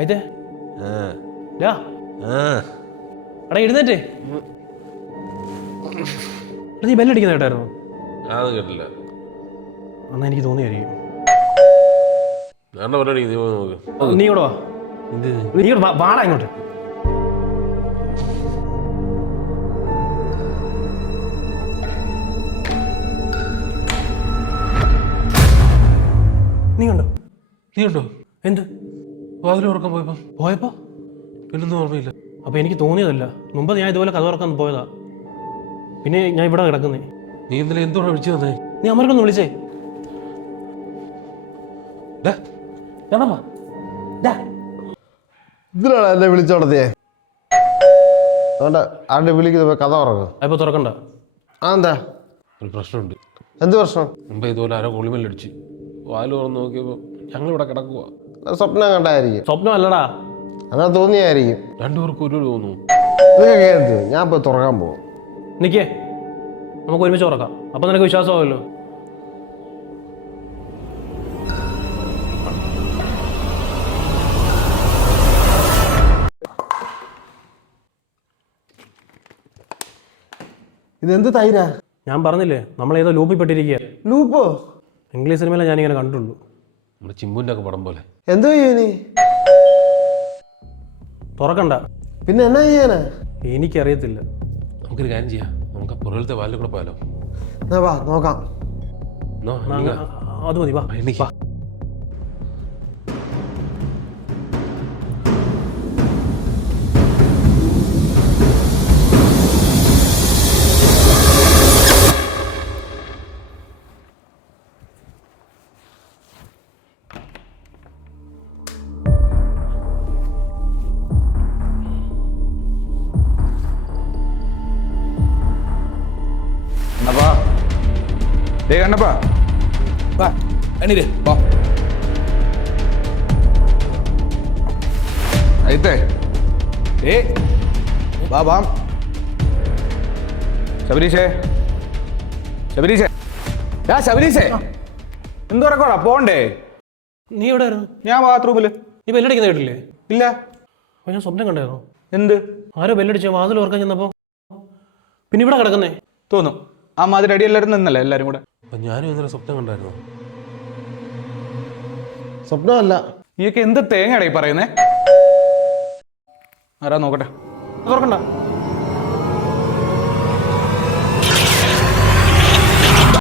അതെ എടാ എഴുന്നേറ്റേ. നീ ബെല്ലടിക്കുന്ന കേട്ടായിരുന്നു? കേട്ടില്ല. എന്നാ എനിക്ക് തോന്നിയായിരിക്കും. നീ നീ കൂടെ വാ. നീ വാടാ ഇങ്ങോട്ട്. നീ കണ്ടോ? എന്ത്? വാതിൽ ഉറക്കം പോയപ്പോ പിന്നൊന്നും ഓർമ്മയില്ല. അപ്പൊ എനിക്ക് തോന്നിയതല്ല. മുമ്പ് ഞാൻ ഇതുപോലെ കഥ ഉറക്കാൻ പോയതാ. പിന്നെ ഞാൻ ഇവിടെ കിടക്കുന്നേ. നീ ഇന്നലെ എന്തുകൊണ്ടാണ് വിളിച്ചു തന്നെ? നീ അമ്മക്കൊന്ന് വിളിച്ചേ. ഇതിലാണ് എന്നെ വിളിച്ചോടത്തിയേ. അതുകൊണ്ട് ആരുടെ വിളിക്കുന്നത് കഥ ഉറങ്ങും. അപ്പൊ തുറക്കണ്ട. എന്താ ഒരു പ്രശ്നമുണ്ട്. എന്ത് പ്രശ്നം? മുമ്പ് ഇതുപോലെ ആരോ കോളിമല്ലടിച്ച് വാതിൽ തുറന്ന് നോക്കിയപ്പോ ഞങ്ങളിവിടെ കിടക്കുക. സ്വപ്നം കണ്ടായിരിക്കും. സ്വപ്നം അല്ലടാ, അങ്ങനെ തോന്നിയായിരിക്കും. രണ്ടുപേർക്കും ഒരു തോന്നുന്നു. ഇതൊക്കെ കേട്ടു. ഞാൻ ഇപ്പൊ തുറക്കാൻ പോകും. നിക്കേ, നമുക്ക് ഒരുമിച്ച് ഉറക്കാം. അപ്പൊ നിനക്ക് വിശ്വാസമാവല്ലോ. ഇതെന്ത് തൈരാ? ഞാൻ പറഞ്ഞില്ലേ, നമ്മളേതോ ലൂപ്പിൽ പെട്ടിരിക്കുക. ലൂപ്പോ? ഇംഗ്ലീഷ് സിനിമയിലെ ഞാനിങ്ങനെ കണ്ടുള്ളൂ. നമ്മുടെ ചിമ്പുവിൻ്റെ ഒക്കെ പടം പോലെ. എന്തോ ചെയ്യാനി? തുറക്കണ്ട. പിന്നെ എന്നാ ചെയ്യാനാ? എനിക്കറിയത്തില്ല. നമുക്കൊരു കാര്യം ചെയ്യാം, നമുക്ക് പുറകിലത്തെ വാലിൽ കൂടെ പോയാലോ? എന്നാ വാ നോക്കാം. അത് മതി, വാ. കണ്ണപ്പാ വാ എണീര് വാ. അയിത്തേ വാ വാ. ശബരീഷേ ശബരീഷേ എന്ത് പറക്കോടാ പോണ്ടേ? നീ എവിടെ ആയിരുന്നു? ഞാൻ ബാത്റൂമില്. നീ ബെല്ലടിക്കുന്ന കേട്ടില്ലേ? ഇല്ല. അപ്പൊ ഞാൻ സ്വപ്നം കണ്ടായിരുന്നു. എന്ത്? ആരോ ബെല്ലടിച്ചോ വാതിൽ ഓർക്കാൻ ചെന്നപ്പോ. പിന്നെ ഇവിടെ കിടക്കുന്നേ തോന്നും. ആ മാതിരി അടി എല്ലാവരും നിന്നല്ലേ എല്ലാരും കൂടെ. അപ്പം ഞാനും ഇന്നലെ സ്വപ്നം കണ്ടായിരുന്നു. സ്വപ്നമല്ല. നീയൊക്കെ എന്ത് തേങ്ങയാടാ ഈ പറയുന്നേ? ആരാ നോക്കട്ടെ. തുറക്കണ്ട.